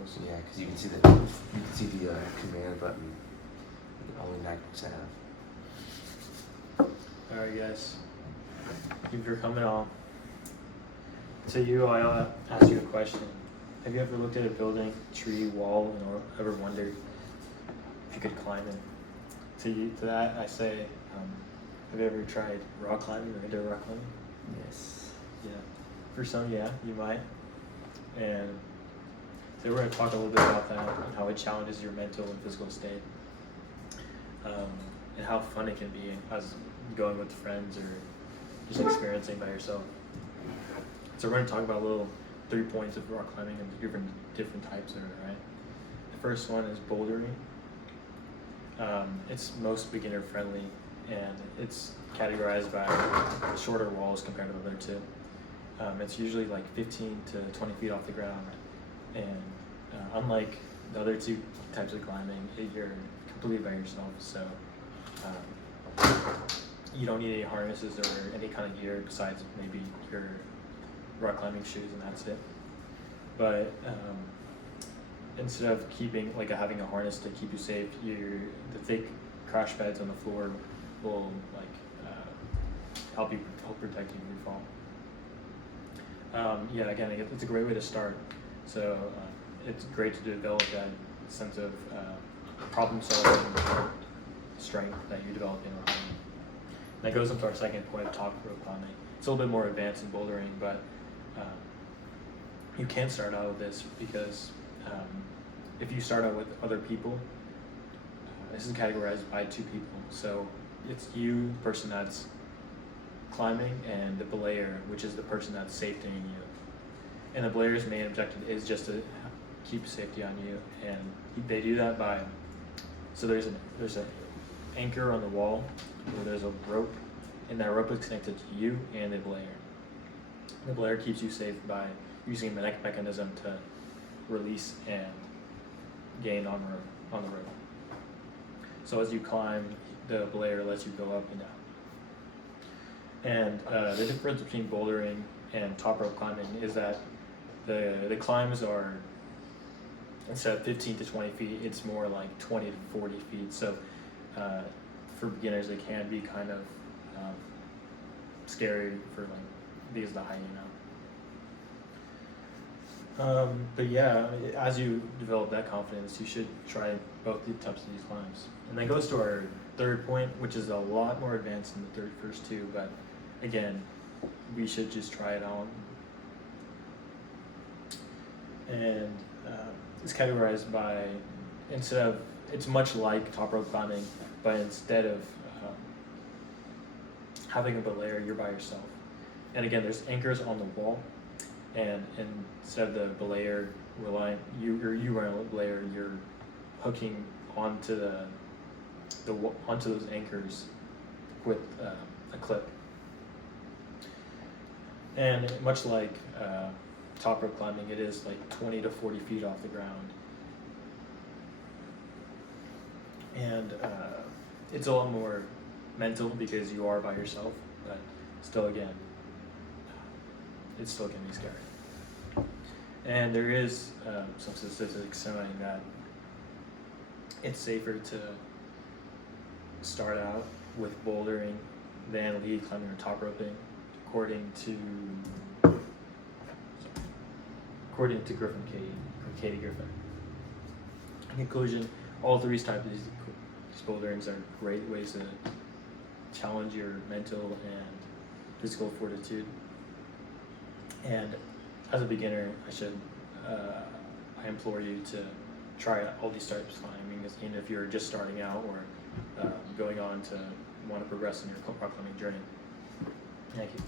examples. Yeah, because you can see the command button that only MacBooks have. Alright guys, if you're coming on, to you I'll ask you a question. Have you ever looked at a building, tree, wall, and ever wondered if you could climb it? To that I say, have you ever tried rock climbing or indoor rock climbing? Yes. Yeah. For some, yeah, you might. And so we're going to talk a little bit about that and how it challenges your mental and physical state. And how fun it can be as going with friends or just experiencing by yourself. So we're going to talk about little 3 points of rock climbing and different types of it, right? The first one is bouldering. It's most beginner friendly and it's categorized by shorter walls compared to the other two. It's usually like 15 to 20 feet off the ground, and unlike the other two types of climbing, you're completely by yourself, so you don't need any harnesses or any kind of gear besides maybe your rock climbing shoes, and that's it. But instead of having a harness to keep you safe, the thick crash pads on the floor will help protect you from your fall. Yeah, again, it's a great way to start. So it's great to develop that sense of problem solving strength that you develop in rock climbing. That goes into our second point, top rope climbing. It's a little bit more advanced in bouldering, but you can start out with this because if you start out with other people, this is categorized by two people. So it's you, the person that's climbing, and the belayer, which is the person that's safetying you. And the belayer's main objective is just to keep safety on you, and they do that by, so there's an anchor on the wall where there's a rope, and that rope is connected to you and the belayer. The belayer keeps you safe by using a mechanism to release and gain on the rope. So as you climb, the belayer lets you go up and down. And the difference between bouldering and top rope climbing is that the climbs are, instead of 15 to 20 feet, it's more like 20 to 40 feet. So for beginners, it can be kind of scary because of the height, but yeah, as you develop that confidence, you should try both the types of these climbs. And that goes to our third point, which is a lot more advanced than the first two, but again, we should just try it out. And it's categorized by, it's much like top rope climbing, but instead of having a belayer, you're by yourself. And again, there's anchors on the wall, and instead of the belayer you relying on the belayer, you're hooking onto onto those anchors with a clip. And much like top rope climbing, it is like 20 to 40 feet off the ground. And it's a lot more mental because you are by yourself, but still, again, it still can be scary. And there is some statistics showing that it's safer to start out with bouldering than lead climbing or top roping, according to Katie Griffin. In conclusion, all three types of these boulderings are great ways to challenge your mental and physical fortitude. And as a beginner, I implore you to try all these types of climbing, and if you're just starting out or going on to want to progress in your rock climbing journey. Thank you.